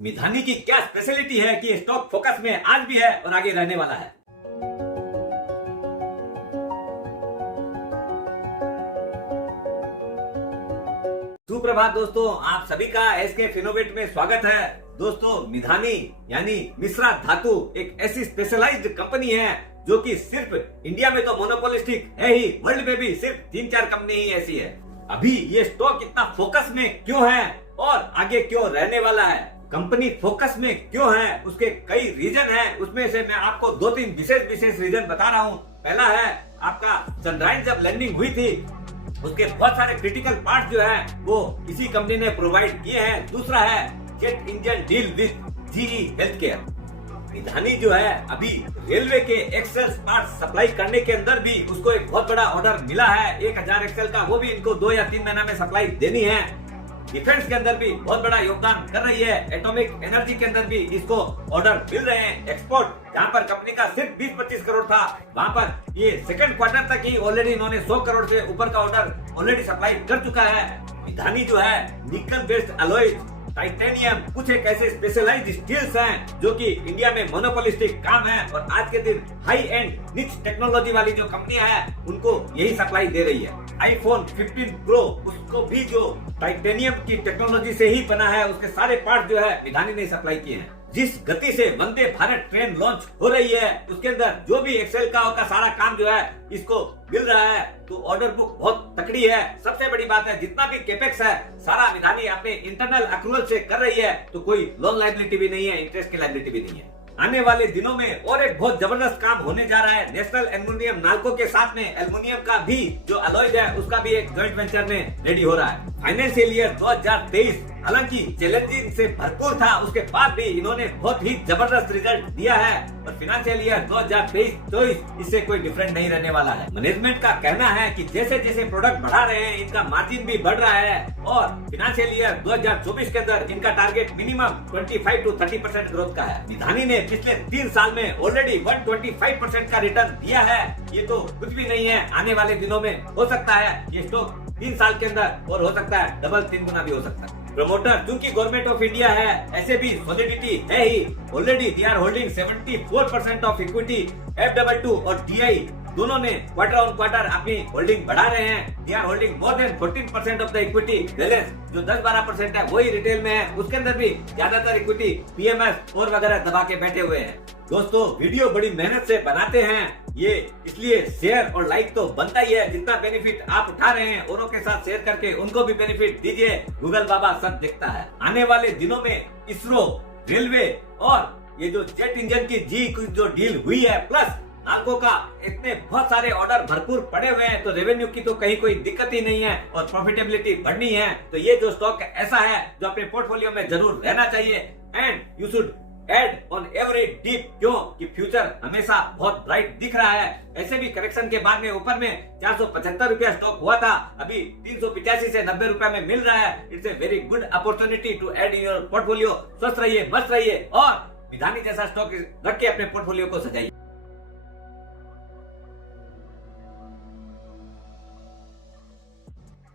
मिधानी की क्या स्पेशलिटी है कि स्टॉक फोकस में आज भी है और आगे रहने वाला है। सुप्रभात दोस्तों, आप सभी का एसके फिनोवेट में स्वागत है। दोस्तों, मिधानी यानी मिश्रा धातु एक ऐसी स्पेशलाइज्ड कंपनी है जो कि सिर्फ इंडिया में तो मोनोपोलिस्टिक है ही, वर्ल्ड में भी सिर्फ 3-4 कंपनी ही ऐसी है। अभी ये स्टॉक इतना फोकस में क्यों है और आगे क्यों रहने वाला है, कंपनी फोकस में क्यों है, उसके कई रीजन है। उसमें से मैं आपको 2-3 विशेष रीजन बता रहा हूँ। पहला है आपका चंद्रायन जब लैंडिंग हुई थी उसके बहुत सारे क्रिटिकल पार्ट जो है वो इसी कंपनी ने प्रोवाइड किए हैं। दूसरा है jet engine deal with GE health care. Midhani जो है अभी रेलवे के एक्सेल पार्ट सप्लाई करने के अंदर भी उसको एक बहुत बड़ा ऑर्डर मिला है 1000 एक्सेल का, वो भी इनको 2 या 3 महीना में सप्लाई देनी है। डिफेंस के अंदर भी बहुत बड़ा योगदान कर रही है। एटॉमिक एनर्जी के अंदर भी इसको ऑर्डर मिल रहे हैं। एक्सपोर्ट जहाँ पर कंपनी का सिर्फ 20-25 करोड़ था, वहाँ पर ये सेकंड क्वार्टर तक ही ऑलरेडी इन्होंने 100 करोड़ से ऊपर का ऑर्डर ऑलरेडी सप्लाई कर चुका है। मिधानी जो है निकल बेस्ड अलॉय, टाइटेनियम, कुछ एक ऐसे स्पेशलाइज्ड स्टील्स हैं जो कि इंडिया में मोनोपोलिस्टिक काम है और आज के दिन हाई एंड निच टेक्नोलॉजी वाली जो कंपनियां हैं उनको यही सप्लाई दे रही है। आईफोन 15 प्रो उसको भी जो टाइटेनियम की टेक्नोलॉजी से ही बना है, उसके सारे पार्ट जो है मिधानी ने सप्लाई किए हैं। जिस गति से वंदे भारत ट्रेन लॉन्च हो रही है उसके अंदर जो भी एक्सेल का सारा काम जो है इसको मिल रहा है, तो ऑर्डर बुक बहुत तकड़ी है। सबसे बड़ी बात है जितना भी कैपेक्स है सारा मिधानी अपने इंटरनल अक्रूवल से कर रही है, तो कोई लोन लायबिलिटी भी नहीं है, इंटरेस्ट की लायबिलिटी भी नहीं है। आने वाले दिनों में और एक बहुत जबरदस्त काम होने जा रहा है। नेशनल एल्युमिनियम नाल्को के साथ में एल्युमिनियम का भी जो अलॉय है उसका भी एक जॉइंट वेंचर में रेडी हो रहा है। फाइनेंशियल ईयर 2023 हालांकि चैलेंजिंग से भरपूर था, उसके बाद भी इन्होंने बहुत ही जबरदस्त रिजल्ट दिया है और फाइनेंशियल ईयर 2023-24 इससे कोई डिफरेंट नहीं रहने वाला है। मैनेजमेंट का कहना है कि जैसे जैसे प्रोडक्ट बढ़ा रहे हैं इनका मार्जिन भी बढ़ रहा है और फाइनेंशियल ईयर 2024 के अंदर इनका टारगेट मिनिमम 25-30% ग्रोथ का है। मिधानी ने पिछले 3 साल में ऑलरेडी 125% का रिटर्न दिया है। ये तो कुछ भी नहीं है, आने वाले दिनों में हो सकता है ये स्टॉक 3 साल के अंदर और हो सकता है डबल 3 गुना भी हो सकता है। प्रमोटर क्योंकि गवर्नमेंट ऑफ इंडिया है, ऐसे भी सॉलिडिटी है ही। Already they are holding 74% of equity. F22 और DI दोनों ने क्वार्टर ऑन क्वार्टर अपनी होल्डिंग बढ़ा रहे हैं। They are holding more than 14% of the equity. Balance जो 10-12% है वही रिटेल में है, उसके अंदर भी ज्यादातर इक्विटी PMS और वगैरह दबा के बैठे हुए हैं। दोस्तों, वीडियो बड़ी मेहनत से बनाते हैं, ये इसलिए शेयर और लाइक तो बनता ही है। जितना बेनिफिट आप उठा रहे हैं औरों के साथ शेयर करके उनको भी बेनिफिट दीजिए, गूगल बाबा सब देखता है। आने वाले दिनों में इसरो, रेलवे और ये जो जेट इंजन की जी जो डील हुई है प्लस नाल्को का इतने बहुत सारे ऑर्डर भरपूर पड़े हुए हैं, तो रेवेन्यू की तो कहीं कोई दिक्कत ही नहीं है और प्रॉफिटेबिलिटी बढ़नी है। तो ये जो स्टॉक ऐसा है जो अपने पोर्टफोलियो में जरूर रहना चाहिए and you should add on every dip. क्यों कि फ्यूचर हमेशा बहुत ब्राइट दिख रहा है। ऐसे भी करेक्शन के बाद में ऊपर में 475 रुपया स्टॉक हुआ था, अभी 385 से 90 रुपया में मिल रहा है। It's a very good opportunity to add in your portfolio. स्वस्थ रहिए, मस्त रहिए और मिधानी जैसा स्टॉक रख के अपने पोर्टफोलियो को सजाइए।